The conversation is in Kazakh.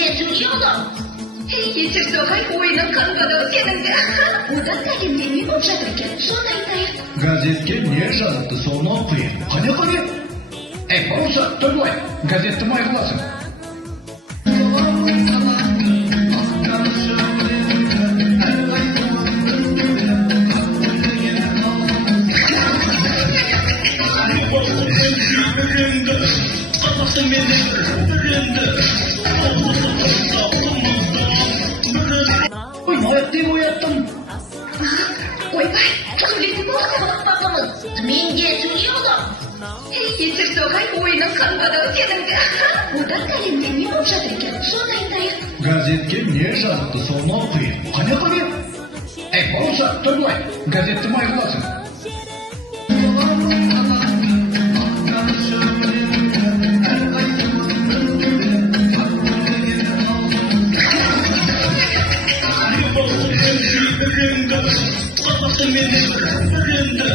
业主流的。Ечерсо ойының қанғада сеніңді. Одан әлемде не болып жатыр екен? Соны айтайық. Газетке не жазыпты, соны оқиын. Қане. Болса, Төлбай, газетті май қыласың. Ояттым. Ойбай, сөйлейтін болсын. Папамыз, менде жулиода. Ечерсо ойының қанғада сеніңді. Одан әлемде не болып жатыр екен? Соны айтайық. Газетке не жазыпты, соны оқиын. Қане. Болса, Төлбай, газетті май қыласың. Rende,